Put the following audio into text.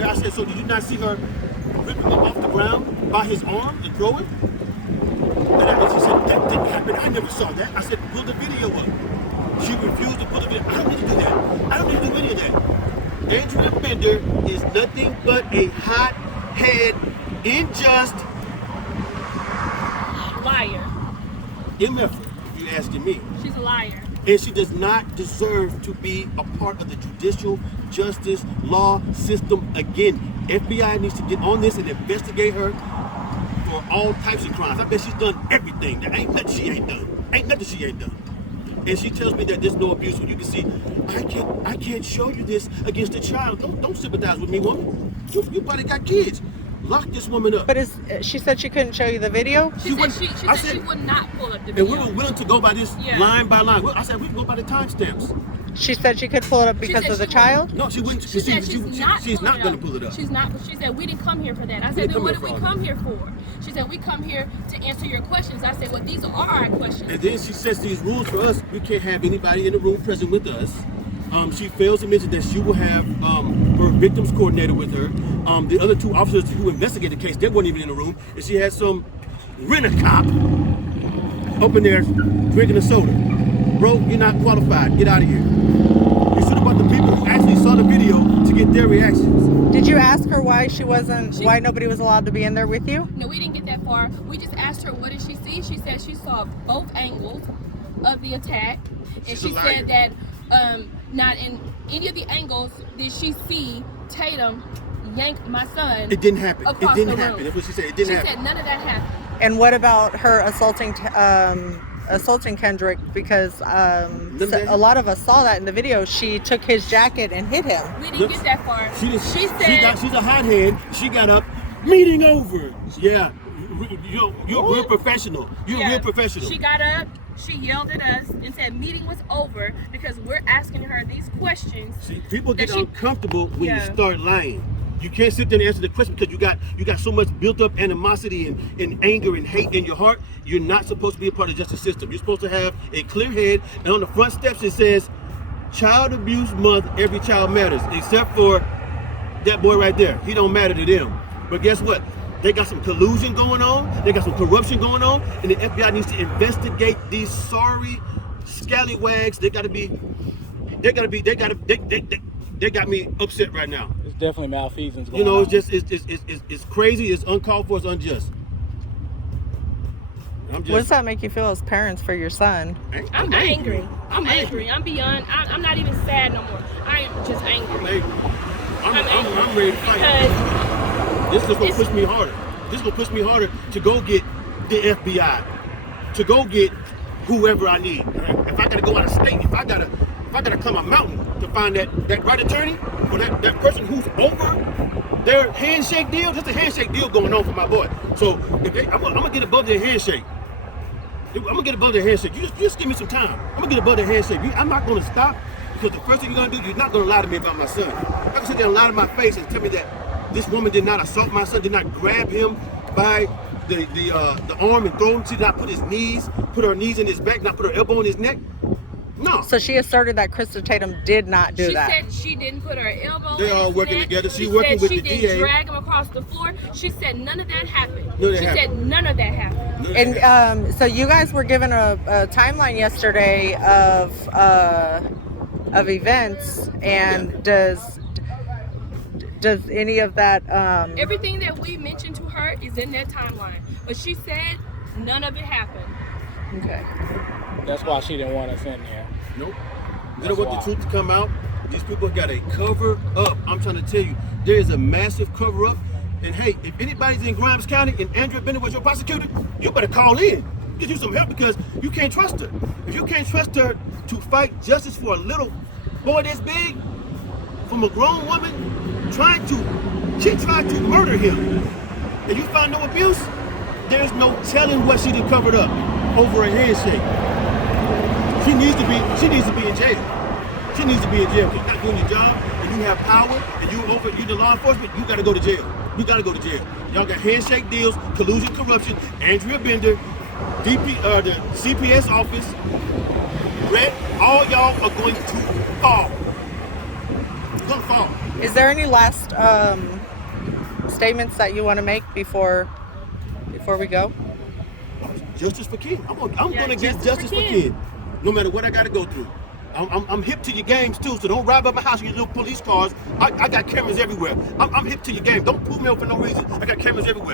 chair. I said, so did you not see her ripping him off the ground by his arm and throw him? And she said, that didn't happen. I never saw that. I said, pull the video up. She refused to pull the video. I don't need to do that. I don't need to do any of that. Andria Bender is nothing but a hot-head, unjust liar. MF, if you're asking me. She's a liar. And she does not deserve to be a part of the judicial justice law system again. FBI needs to get on this and investigate her for all types of crimes. I bet she's done everything. There ain't nothing she ain't done. Ain't nothing she ain't done. And she tells me that there's no abuse. When you can see, I can't show you this against a child. Don't sympathize with me, woman. You probably got kids. Lock this woman up. But she said she couldn't show you the video? She said she would not pull up the video. And we were willing to go by this line by line. I said we can go by the timestamps. She said she could pull it up because of the child? No, she wouldn't. She said she's not going to pull it up. She's not. She said we didn't come here for that. I said, then what did we come here for? She said we come here to answer your questions. I said, well, these are our questions. And then she sets these rules for us. We can't have anybody in the room present with us. She fails to mention that she will have her victims coordinator with her. The other two officers who investigated the case, they weren't even in the room. And she had some rent-a-cop up in there drinking a soda. Bro, you're not qualified. Get out of here. You should have brought the people who actually saw the video to get their reactions. Did you ask her why why nobody was allowed to be in there with you? No, we didn't get that far. We just asked her, what did she see? She said she saw both angles of the attack. And she said that not in any of the angles did she see Tatum yank my son. It didn't happen. It didn't happen. Room. That's what she said. It didn't happen. She said none of that happened. And what about her assaulting Kendrick? Because a lot of us saw that in the video. She took his jacket and hit him. We didn't get that far. She said she's a hothead. She got up. Meeting over. Yeah, you're real professional. You're real professional. She got up. She yelled at us and said meeting was over because we're asking her these questions. See, people get uncomfortable when you start lying. You can't sit there and answer the question because you got so much built up animosity and anger and hate in your heart. You're not supposed to be a part of the justice system. You're supposed to have a clear head, and on the front steps it says Child Abuse Month, every child matters, except for that boy right there. He don't matter to them. But guess what? They got some collusion going on. They got some corruption going on, and the FBI needs to investigate these sorry scallywags. They got me upset right now. It's definitely malfeasance going on. You know, it's crazy. It's uncalled for. It's unjust. What does that make you feel as parents for your son? I'm angry. I'm angry. I'm beyond. I'm not even sad no more. I am just angry. I'm ready to fight. This is gonna push me harder. This is gonna push me harder to go get the FBI, to go get whoever I need. If I gotta go out of state, if I gotta climb a mountain to find that right attorney or that person who's over their handshake deal, there's a handshake deal going on for my boy. So I'm gonna get above their handshake. I'm gonna get above their handshake. You just give me some time. I'm gonna get above their handshake. I'm not gonna stop because the first thing you're gonna do, you're not gonna lie to me about my son. You're not gonna sit there and lie to my face and tell me that this woman did not assault my son, did not grab him by the arm and throw him, she did not put her knees in his back, not put her elbow in his neck. No. So she asserted that Krista Tatum did not do that. She said she didn't put her elbow They're in all his working neck. together. She working with the DA. She didn't drag him across the floor. She said none of that happened. She said none of that happened. And so you guys were given a timeline yesterday of events, and does any of that everything that we mentioned to her is in that timeline, but she said none of it happened. Okay. That's why she didn't want us in there. Nope. You don't want the truth to come out. These people got a cover up. I'm trying to tell you, there is a massive cover up. And hey, if anybody's in Grimes County and Andria Bender was your prosecutor, you better call in, get you some help, because you can't trust her. If you can't trust her to fight justice for a little boy this big, from a grown woman she tried to murder him, and you find no abuse, there's no telling what she done covered up over a handshake. She needs to be in jail. She needs to be in jail. If you're not doing your job and you have power and you're the law enforcement, you gotta go to jail. You gotta go to jail. Y'all got handshake deals, collusion, corruption. Andria Bender, the CPS office, Brett, all y'all are going to fall. You're gonna fall. Is there any last statements that you want to make before we go? Justice for Ken. I'm gonna get justice for Ken, no matter what I gotta go through. I'm hip to your games too, so don't ride by my house in your little police cars. I got cameras everywhere. I'm hip to your game. Don't pull me up for no reason. I got cameras everywhere.